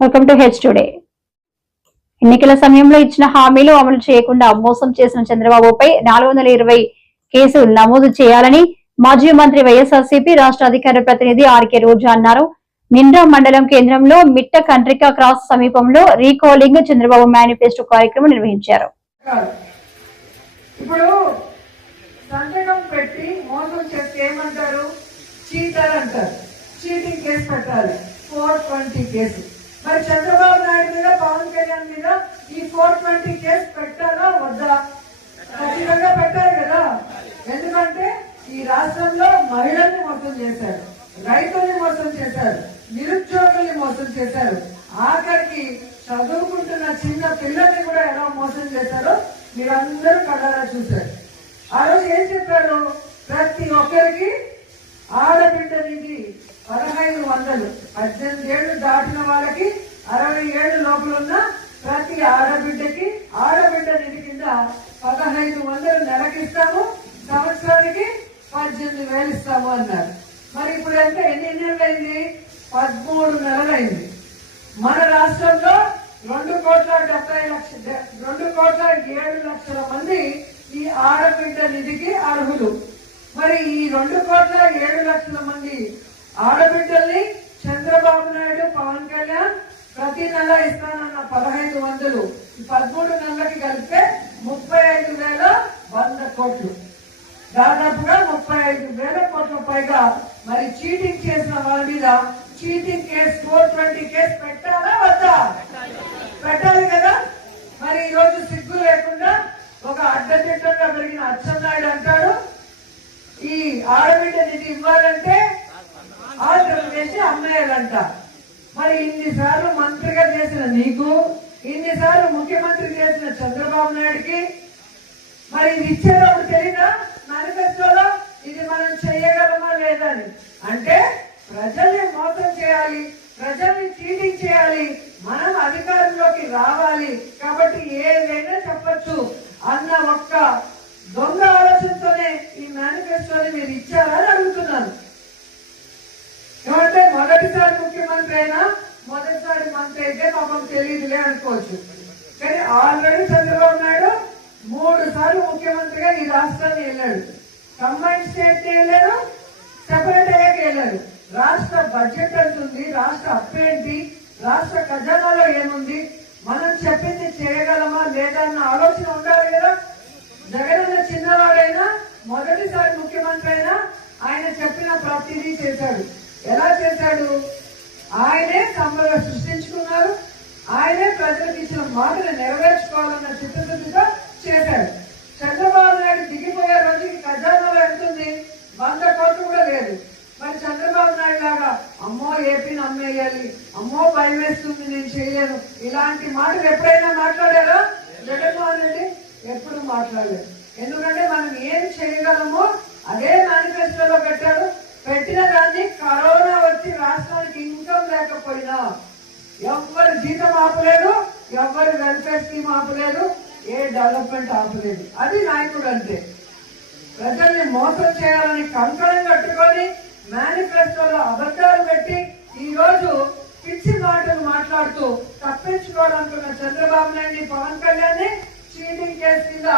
Welcome to H today ఎన్నికల సమయంలో ఇచ్చిన హామీలు అమలు చేయకుండా మోసం చేసిన చంద్రబాబుపై నాలుగు వందల ఇరవై కేసులు నమోదు చేయాలని మాజీ మంత్రి వైఎస్ఆర్సీపీ రాష్ట్ర అధికార ప్రతినిధి ఆర్కే రోజా అన్నారు. నిండా మండలం కేంద్రంలో మిట్ట కంట్రికా క్రాస్ సమీపంలో రీకాలింగ్ చంద్రబాబు మేనిఫెస్టో కార్యక్రమం నిర్వహించారు. ఇప్పుడు సంతకం పెట్టి మోసం చేస్తే ఏమంటారు? చీటర్ అంటారు. చీటింగ్ కేసు పెట్టాలి. Four twenty case. మరి చంద్రబాబు నాయుడు మీద పవన్ కళ్యాణ్ మీద ఈ ఫోర్ ట్వంటీ కేసు పెట్టాలా వద్దా? ఖచ్చితంగా పెట్టాలి కదా. ఎందుకంటే ఈ రాష్ట్రంలో మహిళల్ని మోసం చేశారు రైతుల్ని మోసం చేశారు నిరుద్యోగుల్ని మోసం చేశారు. ఆఖరికి చదువుకుంటున్న చిన్న పిల్లల్ని కూడా ఎలా మోసం చేశారో మీరందరూ కళ్ళలా చూశారు. ఆ రోజు ఏం చెప్పారు? ప్రతి ఒక్కరికి ఆడబిడ్డ నిధి పదహైదు వందలు. పద్దెనిమిది ఏళ్ళు దాటిన వాళ్ళకి అరవై ఏళ్ళు లోపల ఉన్న ప్రతి ఆడబిడ్డకి ఆడబిడ్డ నిధి కింద పదహైదు వందలు నెలకిస్తాము. సంవత్సరానికి పద్దెనిమిది వేలు ఇస్తాము అన్నారు. మరి ఇప్పుడు ఎంత ఎన్ని నెలలు అయింది పదమూడు నెలలైంది. మన రాష్ట్రంలో రెండు కోట్ల డెబ్బై లక్ష రెండు కోట్ల ఏడు లక్షల మంది ఈ ఆడబిడ్డ నిధికి అర్హులు. మరి ఈ రెండు కోట్ల ఏడు లక్షల మంది ఆడబిడ్డల్ని చంద్రబాబు నాయుడు పవన్ కళ్యాణ్ ప్రతి నెల ఇస్తానన్న పదహైదు వందలు. ఈ పదమూడు నెలలకి కలిపితే ముప్పై ఐదు వేల వంద కోట్లు. దాదాపుగా ముప్పై ఐదు వేల కోట్ల పైగా మరి చీటింగ్ చేసిన వాళ్ళ మీద cheating case four twenty case పెట్టాలా వద్దా? పెట్టాలి కదా. మరి ఈ రోజు సిగ్గు లేకుండా ఒక అడ్డదిడ్డంగా పెరిగిన అచ్చెన్నాయుడు అంటాడు. ఈ ఆడబిడ్డ నిధి ఇవ్వాలంటే ఆర్డర్ వేసి అమ్మేయాలంట మరి ఇన్నిసార్లు మంత్రిగా చేసిన నీకు ఇన్నిసార్లు ముఖ్యమంత్రి చేసిన చంద్రబాబు నాయుడుకి మరి ఇది ఇచ్చేటప్పుడు తెలియదా మేనిఫెస్టోలో ఇది మనం చేయగలమా లేదా అని. అంటే ప్రజల్ని మోసం చేయాలి ప్రజల్ని చీటింగ్ చేయాలి మనం అధికారంలోకి రావాలి. కాబట్టి ఏదైనా చెప్పొచ్చు అన్న ఒక్క దొంగ ఆలోచనతోనే ఈ మేనిఫెస్టోని మీరు ఇచ్చారా అని అడుగుతున్నాను ఏమంటే మొదటిసారి ముఖ్యమంత్రి అయినా మొదటిసారి మంత్రి అయితే పాపం తెలియదులే అనుకోవచ్చు కానీ ఆల్రెడీ చంద్రబాబు నాయుడు మూడు సార్లు ముఖ్యమంత్రిగా ఈ వెళ్ళాడు. కంబైన్ స్టేట్ వెళ్ళాడు సెపరేట్ అయ్యాక వెళ్ళాడు. రాష్ట్ర బడ్జెట్ ఎంత ఉంది రాష్ట్ర అప్పు ఏంటి రాష్ట్ర ఖజానాలో ఏముంది మనం చెప్పింది చేయగలమా లేదా అన్న ఆలోచన ఉండాలి కదా జగనన్న చిన్నవాడైనా మొదటిసారి ముఖ్యమంత్రి అయినా ఆయన చెప్పిన ప్రతిదీ చేశాడు ఎలా చేశాడు ఆయనే సంపద సృష్టించుకున్నారు ఆయనే ప్రజలకు ఇచ్చిన మాటను నెరవేర్చుకోవాలన్న చిత్తశుద్ధితో చేశాడు చంద్రబాబు నాయుడు దిగిపోయే రోజుకి ఖజానాలో ఎంత ఉంది వంద కోట్లు కూడా లేదు మరి చంద్రబాబు నాయుడు లాగా అమ్మో ఏపీని అమ్మేయాలి అమ్మో భయం వేస్తుంది నేను చేయలేను ఇలాంటి మాటలు ఎప్పుడైనా మాట్లాడారా జగన్మోహన్ రెడ్డి ఎప్పుడు మాట్లాడలేదు ఎందుకంటే మనం ఏం చేయగలమో అదే మేనిఫెస్టోలో పెట్టారు పెట్టిన దాన్ని కరోనా వచ్చి రాష్ట్రానికి ఇన్కమ్ లేకపోయినా ఎవ్వరు జీతం ఆపలేదు ఎవ్వరు వెల్ఫేర్ స్కీమ్ ఆపలేదు ఏ డెవలప్మెంట్ ఆపలేదు. అది నాయకుడు అంటే ప్రజల్ని మోసం చేయాలని కంకణం కట్టుకొని మేనిఫెస్టోలో అబద్ధాలు పెట్టి ఈ రోజు పిచ్చి మాటలు మాట్లాడుతూ తప్పించుకోవాలనుకున్న చంద్రబాబు నాయుడు పవన్ కళ్యాణ్ చీటింగ్ కేసు కింద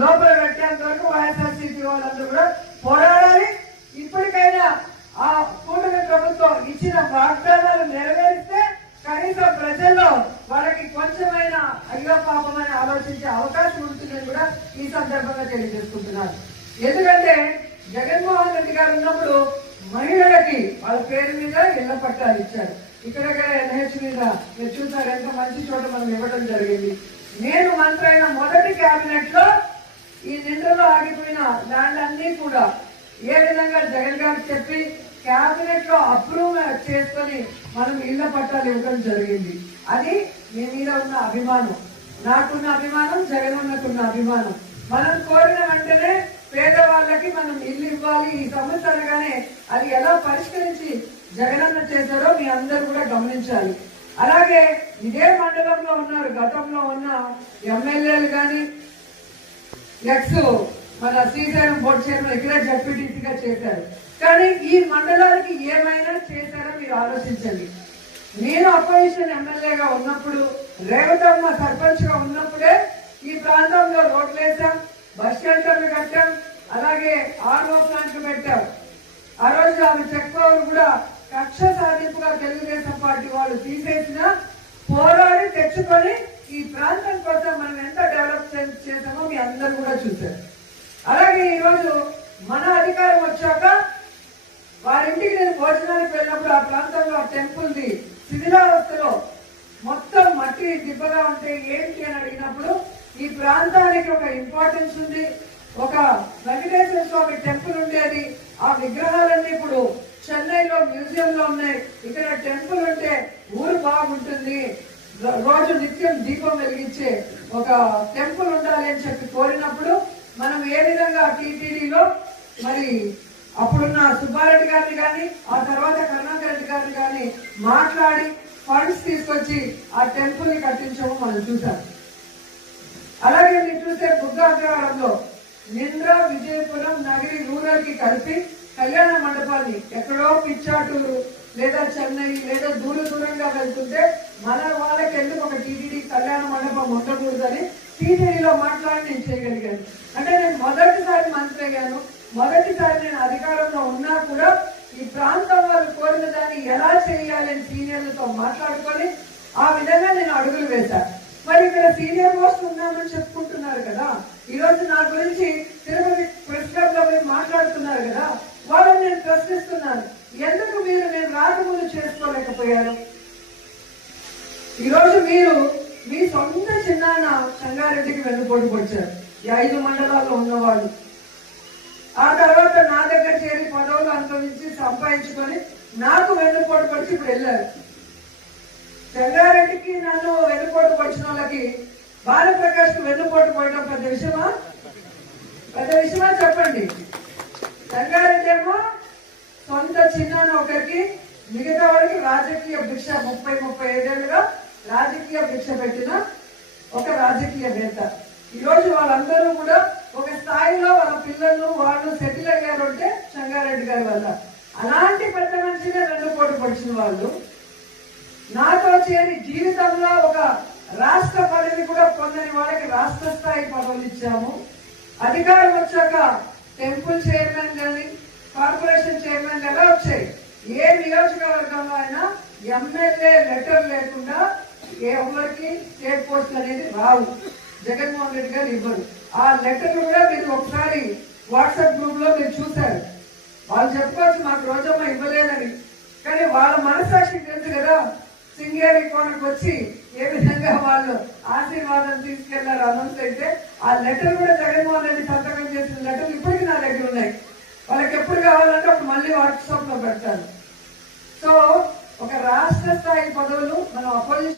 లోపల పెట్టేంత వరకు వైఎస్ఆర్సీపీ వాళ్ళందరూ కూడా పోరాడాలి. ఇప్పటికైనా ఆ కూటమి ప్రభుత్వం ఇచ్చిన వాగ్దానాలు నెరవేరిస్తే కనీసం ప్రజల్లో వాళ్ళకి కొంచెమైన అయ్యో పాపమని ఆలోచించే అవకాశం ఉంటుందని కూడా ఈ సందర్భంగా తెలియజేసుకుంటున్నారు. ఎందుకంటే జగన్మోహన్ రెడ్డి గారు ఉన్నప్పుడు మహిళలకి వాళ్ళ పేరు మీద ఇళ్ళ పట్టాలు ఇచ్చారు. ఇక్కడ ఎన్హెచ్ మీద మీరు చూసారు ఎంత మంచి చోట మనం ఇవ్వడం జరిగింది. నేను మంత్రి అయిన మొదటి క్యాబినెట్లో ఈ నిండులో ఆగిపోయిన ల్యాండ్ కూడా ఏ విధంగా జగన్ గారు చెప్పి క్యాబినెట్లో అప్రూవ్ చేసుకొని మనం ఇళ్ళ పట్టాలు ఇవ్వడం జరిగింది. అది మీ మీద ఉన్న అభిమానం. నాకున్న అభిమానం జగన్ అన్నకున్న అభిమానం. మనం కోరిన వెంటనే పేదవాళ్ళకి మనం ఇల్లు ఇవ్వాలి. ఈ సమస్య అనగానే అది ఎలా పరిష్కరించి జగనన్న చేశారో మీ అందరూ కూడా గమనించాలి. అలాగే ఇదే మండలంలో ఉన్నారు గతంలో ఉన్న ఎమ్మెల్యేలు కానీ ఎక్స్ మన శ్రీశైలం బోర్డు చైర్మన్ ఇక్కడ జడ్పీటీసీగా చేశారు. కానీ ఈ మండలానికి ఏమైనా చేశారో మీరు ఆలోచించండి. నేను అపోజిషన్ ఎమ్మెల్యేగా ఉన్నప్పుడు రేవతమ్మ సర్పంచ్గా ఉన్నప్పుడే ఈ ప్రాంతంలో రోడ్లు వేసాం బస్ షెల్టర్లు కట్టాం అలాగే ఆర్ఓ ప్లాంట్లు పెట్టాం. ఆ రోజు ఆమె చెక్ పవర్ కూడా కక్ష సాధింపుగా తెలుగుదేశం పార్టీ వాళ్ళు తీసేసిన పోరాడి తెచ్చుకొని ఈ ప్రాంతం కోసం మనం ఎంత డెవలప్ చేసామో మీ అందరూ కూడా చూశారు. అలాగే ఈరోజు మన అధికారం వచ్చాక వారింటికి నేను భోజనానికి వెళ్ళినప్పుడు ఆ ప్రాంతంలో ఆ టెంపుల్ది శిథిలావస్థలో మొత్తం మట్టి దిబ్బగా ఉంటే ఏంటి అని అడిగినప్పుడు ఈ ప్రాంతానికి ఒక ఇంపార్టెన్స్ ఉంది ఒక వెంకటేశ్వర స్వామి టెంపుల్ ఉండేది ఆ విగ్రహాలన్నీ ఇప్పుడు మ్యూజియంలో మ్యూజియం ఉన్నాయి. ఇక్కడ టెంపుల్ ఉంటే ఊరు బాగుంటుంది. రోజు నిత్యం దీపం వెలిగించే ఒక టెంపుల్ ఉండాలి అని చెప్పి కోరినప్పుడు మనం ఏ విధంగా టీటీడీలో మరి అప్పుడున్న సుబ్బారెడ్డి గారిని కానీ ఆ తర్వాత కరుణాకర్ రెడ్డి గారిని కానీ మాట్లాడి ఫండ్స్ తీసుకొచ్చి ఆ టెంపుల్ని కట్టించము మనం చూసాం అలాగే మీరు చూస్తే బుద్ధ అగ్రహారంలో నింద్ర విజయపురం నగరి రూరల్కి కలిపి కళ్యాణ మండపాన్ని ఎక్కడో పిచ్చాటూరు లేదా చెన్నై లేదా దూర దూరంగా వెళ్తుంటే మన వాళ్ళకి ఎందుకు ఒక టీటీడీ కళ్యాణ మండపం ఉండకూడదని టీటీడీలో మాట్లాడి నేను చేయగలిగాను. అంటే నేను మొదటిసారి మంత్రి అయ్యాను మొదటిసారి నేను అధికారంలో ఉన్నా కూడా ఈ ప్రాంతం వాళ్ళు కోరిన దాన్ని ఎలా చేయాలని సీనియర్లతో మాట్లాడుకొని ఆ విధంగా నేను అడుగులు వేశాను మరి ఇక్కడ సీనియర్ మోస్ట్ ఉన్నామని చెప్పుకుంటున్నారు కదా. ఈరోజు నా గురించి తిరుపతి ప్రెస్ క్లబ్లో మీరు మాట్లాడుతున్నారు కదా. వాళ్ళని నేను ప్రశ్నిస్తున్నాను. ఎందుకు మీరు నేను రాకముందు చేసుకోలేకపోయారు? ఈరోజు మీరు మీ సొంత చిన్నాన్న సంగారెడ్డికి వెన్నుపోటుకు వచ్చారు. ఈ ఐదు మండలాల్లో ఉన్నవాళ్ళు. ఆ తర్వాత నా దగ్గర చేరి పదవులు అనుభవించి సంపాదించుకొని నాకు వెన్నుపోటు పడిచి ఇప్పుడు వెళ్ళారు. సంగారెడ్డికి నన్ను వెన్నుపోటు పడిచిన వాళ్ళకి బాలప్రకాష్కు వెన్నుపోటు పోయడం పెద్ద విషయమా? పెద్ద విషయమా చెప్పండి. సంగారెడ్డి ఏమో సొంత చిన్నాన్న ఒకరికి మిగతా వాడికి రాజకీయ భిక్ష ముప్పై ముప్పై ఐదేళ్ళుగా రాజకీయ భిక్ష పెట్టిన ఒక రాజకీయ నేత. ఈరోజు వాళ్ళందరూ కూడా ఒక స్థాయిలో వాళ్ళ పిల్లలు వాళ్ళు సెటిల్ అయ్యారు అంటే సంగారెడ్డి గారి వల్ల. అలాంటి పెద్ద మనిషిగా రెండు పోటీ పడిచిన వాళ్ళు. నాతో చేరి జీవితంలో ఒక రాష్ట్ర పదవి కూడా పొందని వాళ్ళకి రాష్ట్ర స్థాయి పదవులు ఇచ్చాము. అధికారం వచ్చాక టెంపుల్ చైర్మన్ కానీ కార్పొరేషన్ చైర్మన్ ఎలా వచ్చాయి. ఏ నియోజకవర్గంలో అయినా ఎమ్మెల్యే లెటర్ లేకుండా ఎవరికి స్టేట్ పోస్ట్ అనేది రావు. జగన్మోహన్ రెడ్డి గారు ఇవ్వరు. ఆ లెటర్ కూడా మీరు ఒకసారి వాట్సాప్ గ్రూప్లో మీరు చూశారు. వాళ్ళు చెప్పుకోవచ్చు మాకు రోజమ్మ ఇవ్వలేదని. కానీ వాళ్ళ మనసాక్షి తెలుసు కదా. శృంగేరి కోనకు వచ్చి ఏ విధంగా వాళ్ళు ఆశీర్వాదం తీసుకెళ్ళారు అనౌన్స్ అయితే ఆ లెటర్ కూడా జగన్మోహన్ రెడ్డి సంతకం చేసిన లెటర్ ఇప్పటికీ నా దగ్గర ఉన్నాయి. వాళ్ళకి ఎప్పుడు కావాలంటే అప్పుడు మళ్ళీ వాట్సాప్లో పెడతారు సో ఒక రాష్ట్ర స్థాయి పదవులు మనం అపోజిషన్